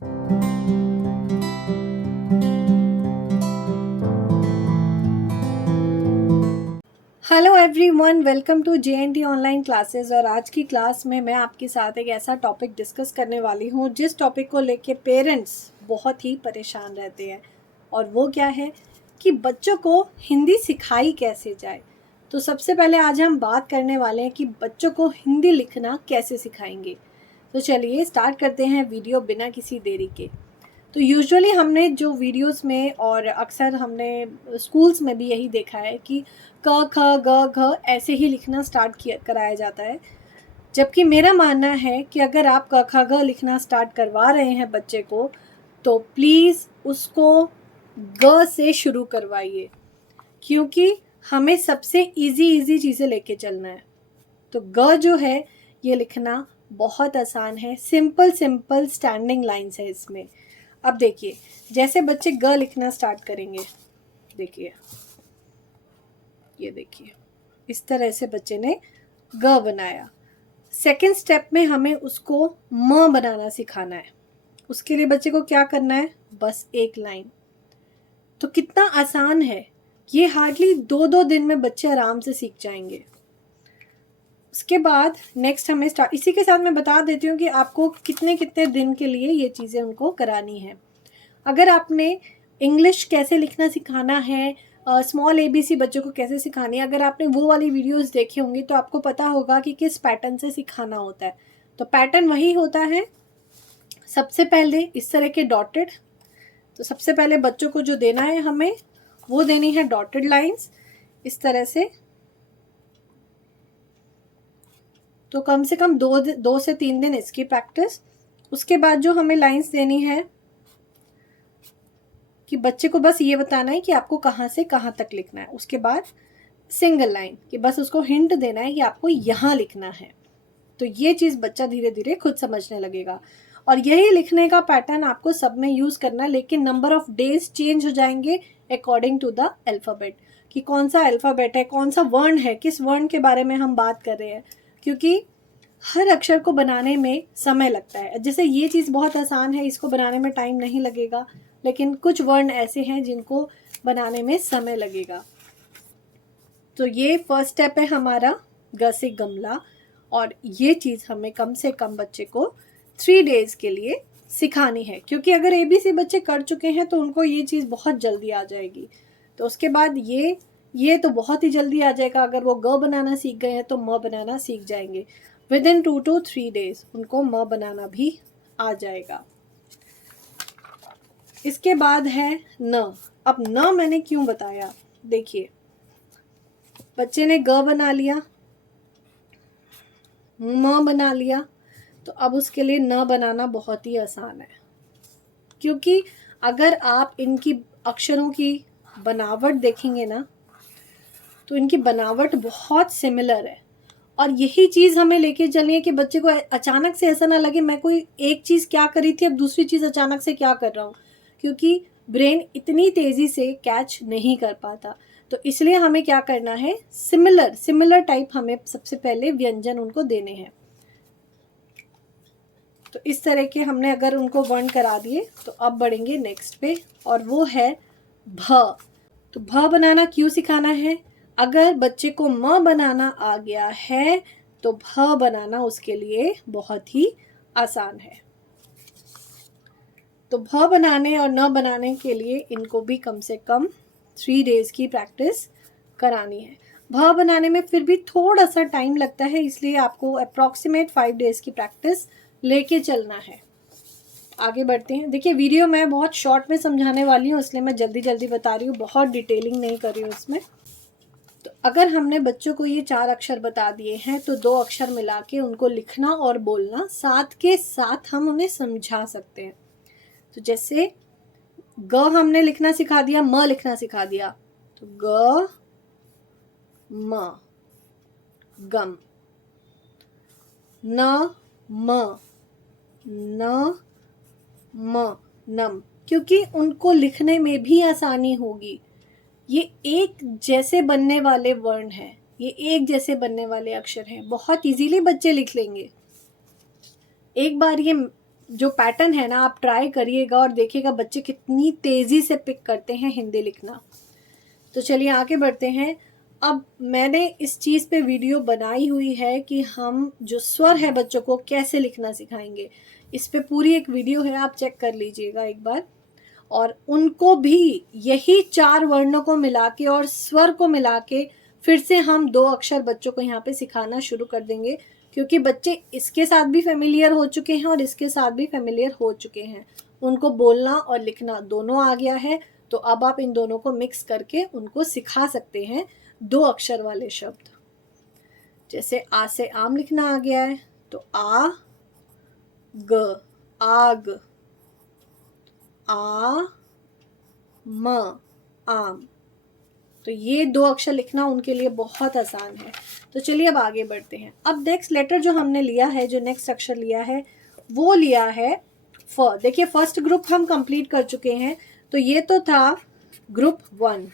Hello everyone, welcome to JNT online classes. और आज की क्लास में मैं आपके साथ एक ऐसा टॉपिक डिस्कस करने वाली हूँ जिस टॉपिक को लेके पेरेंट्स बहुत ही परेशान रहते हैं। और वो क्या है कि बच्चों को हिंदी सिखाई कैसे जाए। तो सबसे पहले आज हम बात करने वाले हैं कि बच्चों को हिंदी लिखना कैसे सिखाएंगे। तो चलिए स्टार्ट करते हैं वीडियो बिना किसी देरी के। तो यूजुअली हमने जो वीडियोस में और अक्सर हमने स्कूल्स में भी यही देखा है कि क ख ग घ ऐसे ही लिखना स्टार्ट किया कराया जाता है। जबकि मेरा मानना है कि अगर आप क ख ग लिखना स्टार्ट करवा रहे हैं बच्चे को तो प्लीज़ उसको ग से शुरू करवाइए, क्योंकि हमें सबसे इजी चीज़ें लेके चलना है। तो ग जो है ये लिखना बहुत आसान है, सिंपल स्टैंडिंग लाइंस है इसमें। अब देखिए, जैसे बच्चे ग लिखना स्टार्ट करेंगे, देखिए ये देखिए इस तरह से बच्चे ने ग बनाया। सेकंड स्टेप में हमें उसको म बनाना सिखाना है। उसके लिए बच्चे को क्या करना है, बस एक लाइन। तो कितना आसान है ये, हार्डली 2 दिन में बच्चे आराम से सीख जाएंगे। उसके बाद नेक्स्ट हमें इसी के साथ मैं बता देती हूँ कि आपको कितने दिन के लिए ये चीज़ें उनको करानी है। अगर आपने इंग्लिश कैसे लिखना सिखाना है, स्मॉल ABC बच्चों को कैसे सिखानी है, अगर आपने वो वाली वीडियोस देखी होंगी तो आपको पता होगा कि किस पैटर्न से सिखाना होता है। तो पैटर्न वही होता है, सबसे पहले इस तरह के डॉटेड। तो सबसे पहले बच्चों को जो देना है हमें वो देनी है डॉटेड लाइंस इस तरह से। तो कम से कम 2 से 3 दिन इसकी प्रैक्टिस। उसके बाद जो हमें लाइंस देनी है कि बच्चे को बस ये बताना है कि आपको कहाँ से कहाँ तक लिखना है। उसके बाद सिंगल लाइन कि बस उसको हिंट देना है कि आपको यहाँ लिखना है। तो ये चीज़ बच्चा धीरे धीरे खुद समझने लगेगा। और यही लिखने का पैटर्न आपको सब में यूज़ करना है, लेकिन नंबर ऑफ डेज चेंज हो जाएंगे अकॉर्डिंग टू द अल्फ़ाबेट, कि कौन सा अल्फ़ाबेट है, कौन सा वर्ण है, किस वर्ण के बारे में हम बात कर रहे हैं। क्योंकि हर अक्षर को बनाने में समय लगता है। जैसे ये चीज़ बहुत आसान है, इसको बनाने में टाइम नहीं लगेगा, लेकिन कुछ वर्ण ऐसे हैं जिनको बनाने में समय लगेगा। तो ये फर्स्ट स्टेप है हमारा ग से गमला। और ये चीज़ हमें कम से कम बच्चे को 3 डेज़ के लिए सिखानी है, क्योंकि अगर ABC बच्चे कर चुके हैं तो उनको ये चीज़ बहुत जल्दी आ जाएगी। तो उसके बाद ये तो बहुत ही जल्दी आ जाएगा। अगर वो ग बनाना सीख गए हैं तो म बनाना सीख जाएंगे। विदिन 2 to 3 डेज़ उनको म बनाना भी आ जाएगा। इसके बाद है न। अब न मैंने क्यों बताया, देखिए बच्चे ने ग बना लिया, म बना लिया, तो अब उसके लिए न बनाना बहुत ही आसान है। क्योंकि अगर आप इनकी अक्षरों की बनावट देखेंगे ना तो इनकी बनावट बहुत सिमिलर है। और यही चीज़ हमें लेके चलनी है कि बच्चे को अचानक से ऐसा ना लगे मैं कोई एक चीज़ क्या करी थी अब दूसरी चीज़ अचानक से क्या कर रहा हूँ, क्योंकि ब्रेन इतनी तेज़ी से कैच नहीं कर पाता। तो इसलिए हमें क्या करना है, सिमिलर टाइप हमें सबसे पहले व्यंजन उनको देने हैं। तो इस तरह के हमने अगर उनको वर्ण करा दिए तो अब बढ़ेंगे नेक्स्ट पे, और वो है भ। तो भ बनाना क्यों सिखाना है, अगर बच्चे को म बनाना आ गया है तो भ बनाना उसके लिए बहुत ही आसान है। तो भ बनाने और न बनाने के लिए इनको भी कम से कम 3 डेज़ की प्रैक्टिस करानी है। भ बनाने में फिर भी थोड़ा सा टाइम लगता है, इसलिए आपको अप्रॉक्सीमेट 5 डेज़ की प्रैक्टिस लेके चलना है। आगे बढ़ते हैं। देखिए वीडियो मैं बहुत शॉर्ट में समझाने वाली हूँ, इसलिए मैं जल्दी बता रही हूँ, बहुत डिटेलिंग नहीं कर रही हूँ इसमें। तो अगर हमने बच्चों को ये 4 अक्षर बता दिए हैं तो 2 अक्षर मिला के उनको लिखना और बोलना साथ के साथ हम उन्हें समझा सकते हैं। तो जैसे ग हमने लिखना सिखा दिया, म लिखना सिखा दिया, तो ग म गम, न म न म नम, क्योंकि उनको लिखने में भी आसानी होगी। ये एक जैसे बनने वाले वर्ण हैं, ये एक जैसे बनने वाले अक्षर हैं, बहुत इजीली बच्चे लिख लेंगे। एक बार ये जो पैटर्न है ना, आप ट्राई करिएगा और देखिएगा बच्चे कितनी तेज़ी से पिक करते हैं हिंदी लिखना। तो चलिए आगे बढ़ते हैं। अब मैंने इस चीज़ पे वीडियो बनाई हुई है कि हम जो स्वर है बच्चों को कैसे लिखना सिखाएंगे। इस पे पूरी एक वीडियो है, आप चेक कर लीजिएगा एक बार। और उनको भी यही 4 वर्णों को मिला के और स्वर को मिला के फिर से हम 2 अक्षर बच्चों को यहाँ पे सिखाना शुरू कर देंगे, क्योंकि बच्चे इसके साथ भी फेमिलियर हो चुके हैं और इसके साथ भी फेमिलियर हो चुके हैं। उनको बोलना और लिखना दोनों आ गया है, तो अब आप इन दोनों को मिक्स करके उनको सिखा सकते हैं 2 अक्षर वाले शब्द। जैसे आ से आम लिखना आ गया है, तो आ ग, आग, आ म, आम। तो ये 2 अक्षर लिखना उनके लिए बहुत आसान है। तो चलिए अब आगे बढ़ते हैं। अब नेक्स्ट लेटर जो हमने लिया है, जो नेक्स्ट अक्षर लिया है, वो लिया है फ। देखिए फर्स्ट ग्रुप हम कंप्लीट कर चुके हैं, तो ये तो था ग्रुप 1,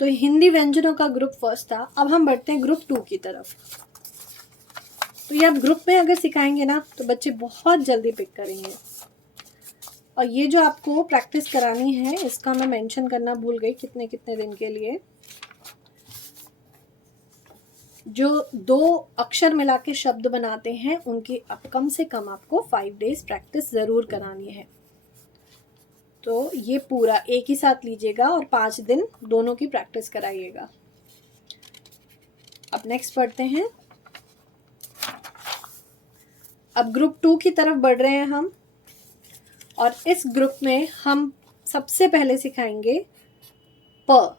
तो हिंदी व्यंजनों का ग्रुप फर्स्ट था। अब हम बढ़ते हैं ग्रुप 2 की तरफ। तो ये आप ग्रुप में अगर सिखाएंगे ना, तो बच्चे बहुत जल्दी पिक करेंगे। और ये जो आपको प्रैक्टिस करानी है, इसका मैं मेंशन करना भूल गई, कितने कितने दिन के लिए। जो 2 अक्षर मिला के शब्द बनाते हैं, उनकी अब कम से कम आपको 5 डेज प्रैक्टिस ज़रूर करानी है। तो ये पूरा एक ही साथ लीजिएगा और 5 दिन दोनों की प्रैक्टिस कराइएगा। अब नेक्स्ट पढ़ते हैं। अब ग्रुप 2 की तरफ बढ़ रहे हैं हम, और इस ग्रुप में हम सबसे पहले सिखाएंगे प।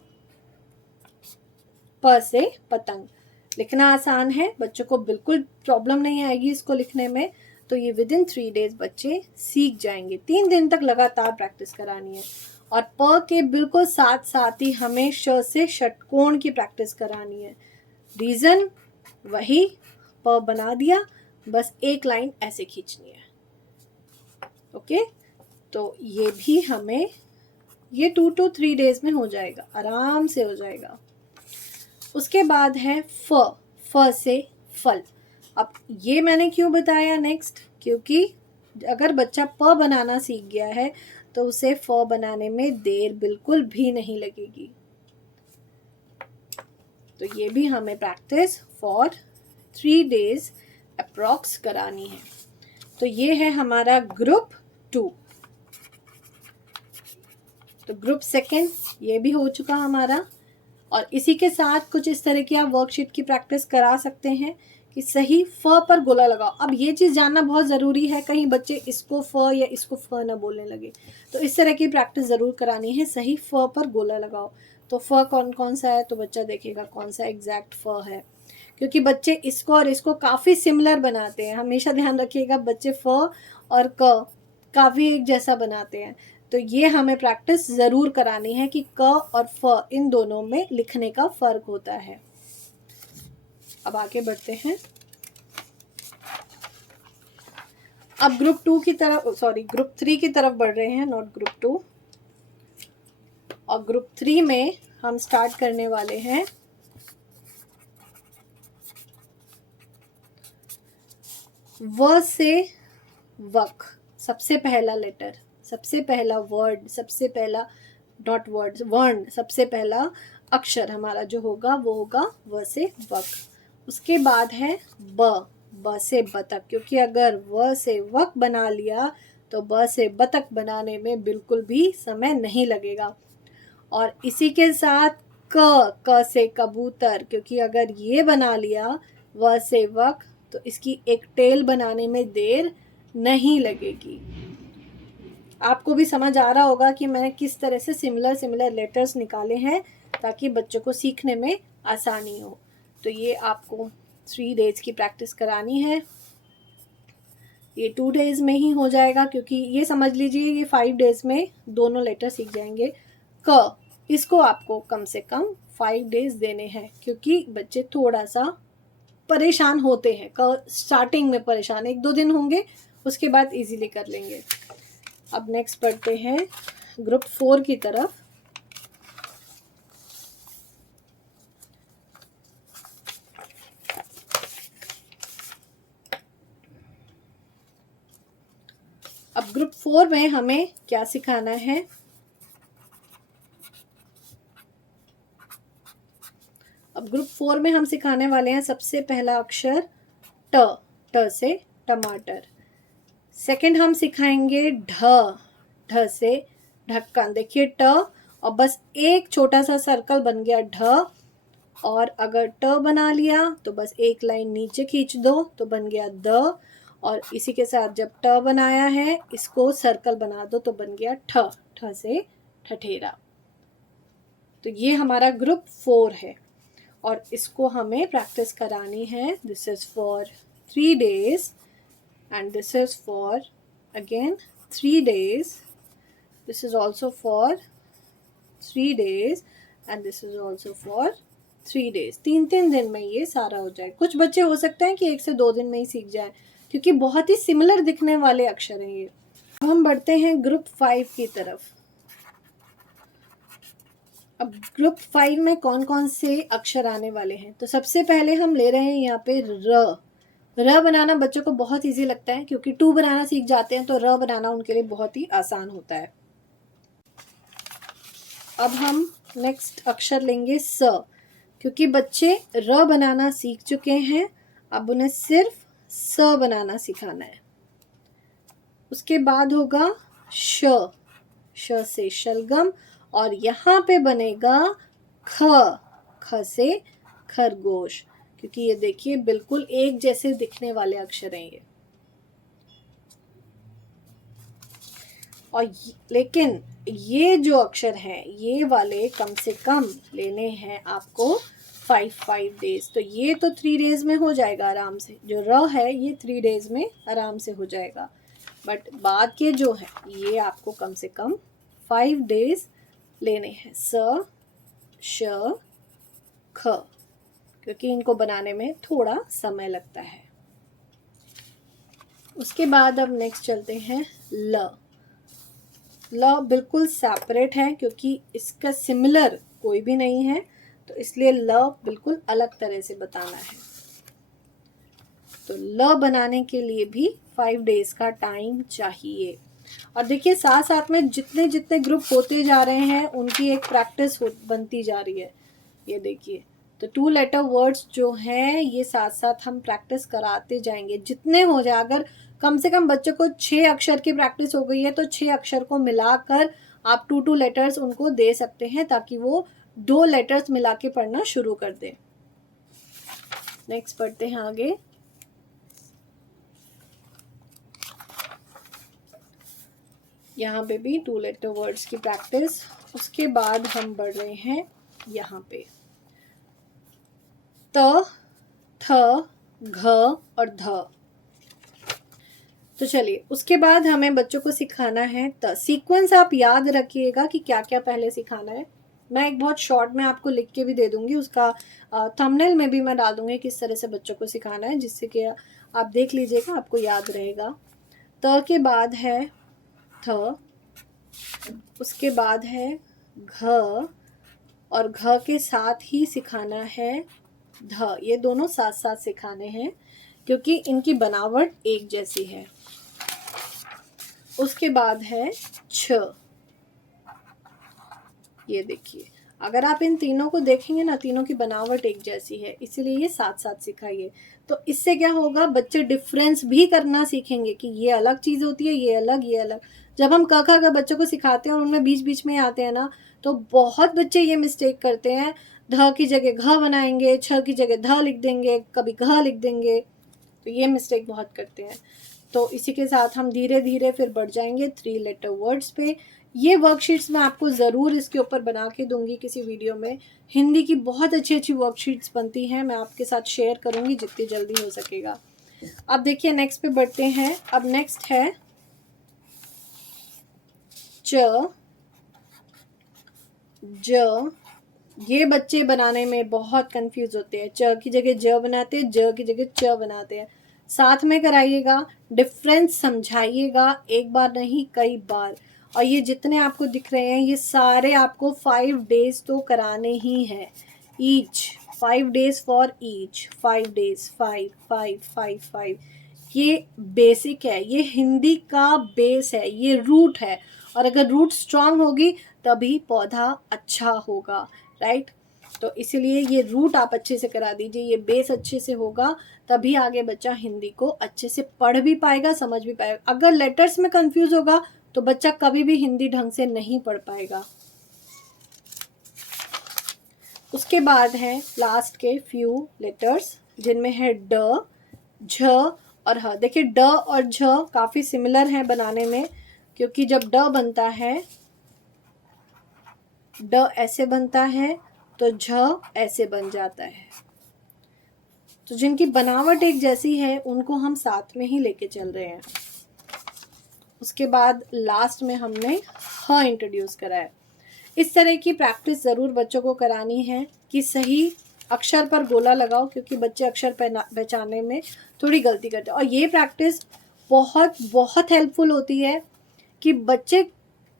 प से पतंग। लिखना आसान है, बच्चों को बिल्कुल प्रॉब्लम नहीं आएगी इसको लिखने में। तो ये विद इन 3 डेज बच्चे सीख जाएंगे। 3 दिन तक लगातार प्रैक्टिस करानी है। और प के बिल्कुल साथ साथ ही हमें श से षटकोण की प्रैक्टिस करानी है। रीजन वही, प बना दिया, बस एक लाइन ऐसे खींचनी है। ओके, तो ये भी हमें ये 2 to 3 डेज में हो जाएगा, आराम से हो जाएगा। उसके बाद है फ। फ से फल। अब ये मैंने क्यों बताया नेक्स्ट, क्योंकि अगर बच्चा प बनाना सीख गया है तो उसे फ बनाने में देर बिल्कुल भी नहीं लगेगी। तो ये भी हमें प्रैक्टिस फॉर 3 डेज अप्रॉक्स करानी है। तो ये है हमारा ग्रुप 2। तो ग्रुप 2 ये भी हो चुका हमारा। और इसी के साथ कुछ इस तरह की आप वर्कशीट की प्रैक्टिस करा सकते हैं कि सही फ पर गोला लगाओ। अब ये चीज़ जानना बहुत ज़रूरी है, कहीं बच्चे इसको फ या इसको फ ना बोलने लगे। तो इस तरह की प्रैक्टिस ज़रूर करानी है, सही फ पर गोला लगाओ। तो फ कौन कौन सा है, तो बच्चा देखेगा कौन सा एग्जैक्ट फ है, क्योंकि बच्चे इसको और इसको काफ़ी सिमिलर बनाते हैं। हमेशा ध्यान रखिएगा, बच्चे फ और क काफ़ी एक जैसा बनाते हैं। तो ये हमें प्रैक्टिस ज़रूर करानी है कि क और फ इन दोनों में लिखने का फ़र्क होता है। अब आगे बढ़ते हैं। अब ग्रुप 2 की तरफ, ग्रुप 3 की तरफ बढ़ रहे हैं, नॉट ग्रुप 2। और ग्रुप 3 में हम स्टार्ट करने वाले हैं व से वक। सबसे पहला लेटर, सबसे पहला वर्ड, सबसे पहला डॉट वर्ड वर्ण, सबसे पहला अक्षर हमारा जो होगा वो होगा व से वक। उसके बाद है ब। ब से बतख, क्योंकि अगर व से वक बना लिया तो ब से बतख बनाने में बिल्कुल भी समय नहीं लगेगा। और इसी के साथ क से कबूतर, क्योंकि अगर ये बना लिया व से वक तो इसकी एक टेल बनाने में देर नहीं लगेगी। आपको भी समझ आ रहा होगा कि मैंने किस तरह से सिमिलर लेटर्स निकाले हैं ताकि बच्चों को सीखने में आसानी हो। तो ये आपको 3 डेज की प्रैक्टिस करानी है। ये 2 डेज में ही हो जाएगा, क्योंकि ये समझ लीजिए ये 5 डेज में दोनों लेटर सीख जाएंगे। क, इसको आपको कम से कम 5 डेज देने हैं, क्योंकि बच्चे थोड़ा सा परेशान होते हैं। स्टार्टिंग में परेशान 1-2 दिन होंगे, उसके बाद इजीली कर लेंगे। अब नेक्स्ट पढ़ते हैं ग्रुप 4 की तरफ। अब ग्रुप 4 में हमें क्या सिखाना है? अब ग्रुप 4 में हम सिखाने वाले हैं सबसे पहला अक्षर ट, ट से टमाटर। सेकंड हम सिखाएंगे ढ, ढ से ढक्कन। देखिए ट और बस एक छोटा सा सर्कल बन गया ढ, और अगर ट बना लिया तो बस एक लाइन नीचे खींच दो तो बन गया द, और इसी के साथ जब ट बनाया है इसको सर्कल बना दो तो बन गया ठ, ठ से ठठेरा। तो ये हमारा ग्रुप 4 है और इसको हमें प्रैक्टिस करानी है। This is for 3 days and this is for again 3 days. This is also for 3 days and this is also for 3 days. 3 दिन में ये सारा हो जाए। कुछ बच्चे हो सकते हैं कि 1 से 2 दिन में ही सीख जाए, क्योंकि बहुत ही सिमिलर दिखने वाले अक्षर हैं ये। अब हम बढ़ते हैं ग्रुप 5 की तरफ। अब ग्रुप 5 में कौन कौन से अक्षर आने वाले हैं? तो सबसे पहले हम ले रहे हैं यहाँ पे र। र बनाना बच्चों को बहुत इजी लगता है, क्योंकि 2 बनाना सीख जाते हैं तो र बनाना उनके लिए बहुत ही आसान होता है। अब हम नेक्स्ट अक्षर लेंगे स, क्योंकि बच्चे र बनाना सीख चुके हैं, अब उन्हें सिर्फ स बनाना सिखाना है। उसके बाद होगा श, श से शलगम, और यहाँ पे बनेगा ख, ख से खरगोश, क्योंकि ये देखिए बिल्कुल एक जैसे दिखने वाले अक्षर हैं ये। और लेकिन ये जो अक्षर हैं ये वाले कम से कम लेने हैं आपको 5 days। तो ये तो 3 days में हो जाएगा आराम से। जो र है ये 3 days में आराम से हो जाएगा, बट बाद के जो है ये आपको कम से कम 5 days लेने हैं। स, श, ख, क्योंकि इनको बनाने में थोड़ा समय लगता है। उसके बाद अब नेक्स्ट चलते हैं ल। ल बिल्कुल सेपरेट है, क्योंकि इसका सिमिलर कोई भी नहीं है, तो इसलिए ल बिल्कुल अलग तरह से बताना है। तो ल बनाने के लिए भी 5 days का टाइम चाहिए। और देखिए साथ साथ में जितने जितने ग्रुप होते जा रहे हैं उनकी एक प्रैक्टिस बनती जा रही है। ये देखिए, तो 2 letter वर्ड्स जो हैं ये साथ साथ हम प्रैक्टिस कराते जाएंगे जितने हो जाए। अगर कम से कम बच्चों को 6 अक्षर की प्रैक्टिस हो गई है तो 6 अक्षर को मिलाकर आप 2 लेटर्स उनको दे सकते हैं, ताकि वो 2 लेटर्स मिला के पढ़ना शुरू कर दें। नेक्स्ट पढ़ते हैं आगे। यहाँ पे भी 2 letter वर्ड्स की प्रैक्टिस। उसके बाद हम बढ़ रहे हैं यहाँ पे त, थ, घ और ध। तो चलिए उसके बाद हमें बच्चों को सिखाना है त। सीक्वेंस आप याद रखिएगा कि क्या क्या पहले सिखाना है। मैं एक बहुत शॉर्ट में आपको लिख के भी दे दूंगी, उसका थंबनेल में भी मैं डाल दूंगी किस तरह से बच्चों को सिखाना है, जिससे कि आप देख लीजिएगा, आपको याद रहेगा। त के बाद है थ, उसके बाद है घ, और घ के साथ ही सिखाना है ध। ये दोनों साथ साथ सिखाने हैं क्योंकि इनकी बनावट एक जैसी है। उसके बाद है छ। ये देखिए, अगर आप इन तीनों को देखेंगे ना, तीनों की बनावट एक जैसी है, इसीलिए ये साथ साथ सिखाइए। तो इससे क्या होगा, बच्चे डिफरेंस भी करना सीखेंगे कि ये अलग चीज़ होती है, ये अलग, ये अलग। जब हम क ख ग बच्चों को सिखाते हैं और उनमें बीच बीच में आते हैं ना, तो बहुत बच्चे ये मिस्टेक करते हैं, ध की जगह घ बनाएंगे, छ की जगह ध लिख देंगे, कभी घ लिख देंगे। तो ये मिस्टेक बहुत करते हैं। तो इसी के साथ हम धीरे धीरे फिर बढ़ जाएंगे 3 letter वर्ड्स पे। ये वर्कशीट्स मैं आपको ज़रूर इसके ऊपर बना के दूंगी किसी वीडियो में। हिंदी की बहुत अच्छी अच्छी वर्कशीट्स बनती हैं, मैं आपके साथ शेयर करूंगी जितनी जल्दी हो सकेगा। अब देखिए नेक्स्ट पे बढ़ते हैं। अब नेक्स्ट है च, ज। ये बच्चे बनाने में बहुत कंफ्यूज होते हैं। च की जगह ज बनाते हैं, ज की जगह च बनाते हैं। साथ में कराइएगा, डिफरेंस समझाइएगा, एक बार नहीं कई बार। और ये जितने आपको दिख रहे हैं ये सारे आपको 5 days तो कराने ही हैं। Each 5 days for each, 5 days, 5 5 5 5। ये बेसिक है, ये हिंदी का बेस है, ये रूट है। और अगर रूट स्ट्रांग होगी तभी पौधा अच्छा होगा, राइट। तो इसीलिए ये रूट आप अच्छे से करा दीजिए, ये बेस अच्छे से होगा तभी आगे बच्चा हिंदी को अच्छे से पढ़ भी पाएगा, समझ भी पाएगा। अगर लेटर्स में कंफ्यूज होगा तो बच्चा कभी भी हिंदी ढंग से नहीं पढ़ पाएगा। उसके बाद है लास्ट के फ्यू लेटर्स जिनमें है ड, झ और ह। देखिए ड और झ काफ़ी सिमिलर हैं बनाने में, क्योंकि जब ड बनता है, ड ऐसे बनता है तो झ ऐसे बन जाता है। तो जिनकी बनावट एक जैसी है उनको हम साथ में ही लेके चल रहे हैं। उसके बाद लास्ट में हमने ह इंट्रोड्यूस करा है। इस तरह की प्रैक्टिस ज़रूर बच्चों को करानी है कि सही अक्षर पर गोला लगाओ, क्योंकि बच्चे अक्षर पहचानने में थोड़ी गलती करते हैं। और ये प्रैक्टिस बहुत बहुत हेल्पफुल होती है कि बच्चे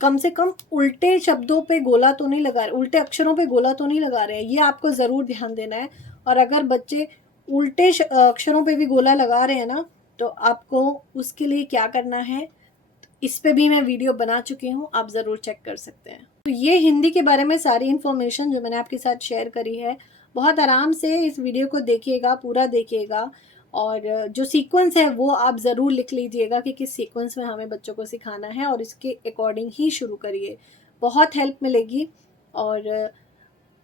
कम से कम उल्टे शब्दों पे गोला तो नहीं लगा रहे, उल्टे अक्षरों पे गोला तो नहीं लगा रहे हैं, ये आपको ज़रूर ध्यान देना है। और अगर बच्चे उल्टे अक्षरों पे भी गोला लगा रहे हैं ना, तो आपको उसके लिए क्या करना है, इस पे भी मैं वीडियो बना चुकी हूँ, आप ज़रूर चेक कर सकते हैं। तो ये हिंदी के बारे में सारी इन्फॉर्मेशन जो मैंने आपके साथ शेयर करी है, बहुत आराम से इस वीडियो को देखिएगा, पूरा देखिएगा। और जो सीक्वेंस है वो आप ज़रूर लिख लीजिएगा कि किस सीक्वेंस में हमें बच्चों को सिखाना है, और इसके अकॉर्डिंग ही शुरू करिए, बहुत हेल्प मिलेगी। और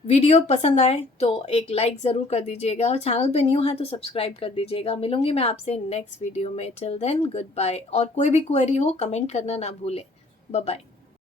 वीडियो पसंद आए तो एक लाइक ज़रूर कर दीजिएगा, और चैनल पे न्यू है तो सब्सक्राइब कर दीजिएगा। मिलूंगी मैं आपसे नेक्स्ट वीडियो में। Till then good bye. और कोई भी क्वेरी हो कमेंट करना ना भूलें। Bye bye.